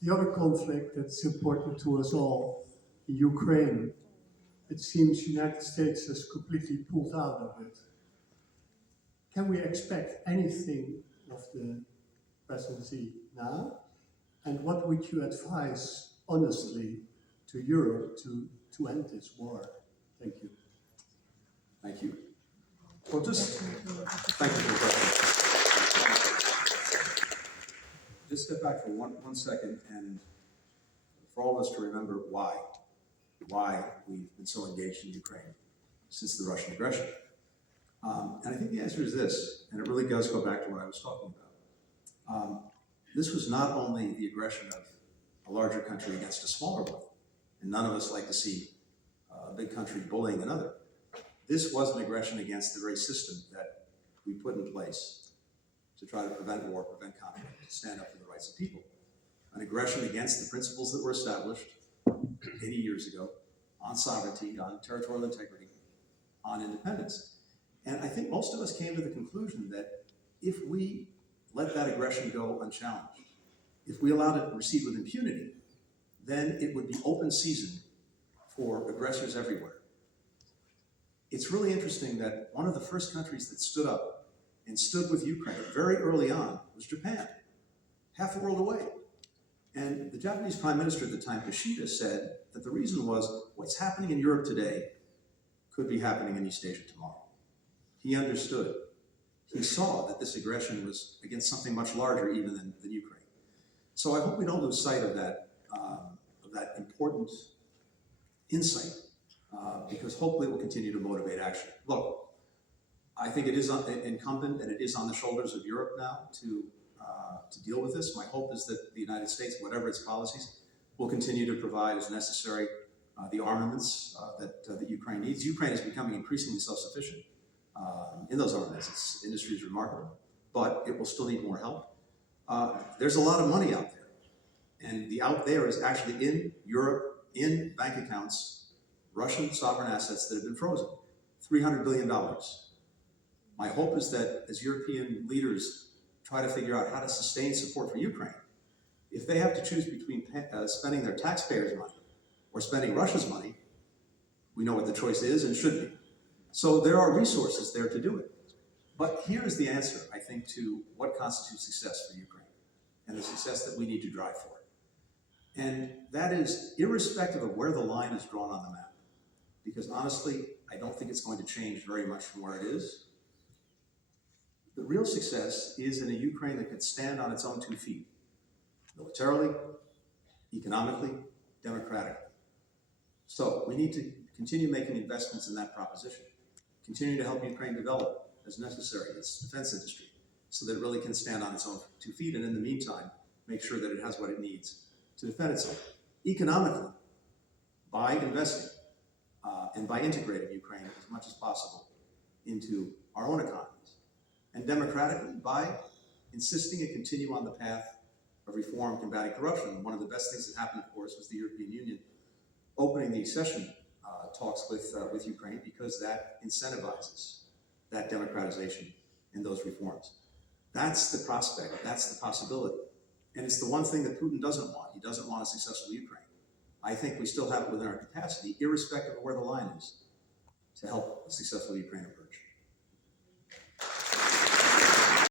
The other conflict that's important to us all, Ukraine, it seems the United States has completely pulled out of it. Can we expect anything of the presidency now? And what would you advise, honestly, to Europe to end this war? Thank you. Thank you. Well, just thank you for the question. Just step back for one second, and for all of us to remember why we've been so engaged in Ukraine since the Russian aggression. And I think the answer is this, and it really does go back to what I was talking about. This was not only the aggression of a larger country against a smaller one, and none of us like to see a big country bullying another. This was an aggression against the very system that we put in place to try to prevent war, prevent conflict, to stand up for the rights of people. An aggression against the principles that were established 80 years ago on sovereignty, on territorial integrity, on independence. And I think most of us came to the conclusion that if we let that aggression go unchallenged, if we allowed it to proceed with impunity, then it would be open season for aggressors everywhere. It's really interesting that one of the first countries that stood up and stood with Ukraine very early on was Japan, half a world away. And the Japanese Prime Minister at the time, Kishida, said that the reason was what's happening in Europe today could be happening in East Asia tomorrow. He understood. He saw that this aggression was against something much larger even than Ukraine. So I hope we don't lose sight of that important insight, because hopefully it will continue to motivate action. Look, I think it is incumbent and it is on the shoulders of Europe now to deal with this. My hope is that the United States, whatever its policies, will continue to provide as necessary the armaments that Ukraine needs. Ukraine is becoming increasingly self-sufficient in those armaments. Its industry is remarkable, but it will still need more help. There's a lot of money out there, and the out there is actually in Europe, in bank accounts, Russian sovereign assets that have been frozen, $300 billion. My hope is that as European leaders try to figure out how to sustain support for Ukraine, if they have to choose between spending their taxpayers' money or spending Russia's money, we know what the choice is and should be. So there are resources there to do it. But here is the answer, I think, to what constitutes success for Ukraine and the success that we need to drive for it. And that is irrespective of where the line is drawn on the map. Because honestly, I don't think it's going to change very much from where it is. The real success is in a Ukraine that could stand on its own 2 feet, militarily, economically, democratically. So we need to continue making investments in that proposition, continue to help Ukraine develop as necessary its defense industry so that it really can stand on its own 2 feet, and in the meantime, make sure that it has what it needs to defend itself. Economically, by investing and by integrating Ukraine as much as possible into our own economies. And democratically, by insisting it continue on the path of reform, combating corruption. One of the best things that happened, of course, was the European Union opening the accession talks with Ukraine, because that incentivizes that democratization and those reforms. That's the prospect, that's the possibility. And it's the one thing that Putin doesn't want. He doesn't want a successful Ukraine. I think we still have it within our capacity, irrespective of where the line is, to help a successful Ukraine emerge.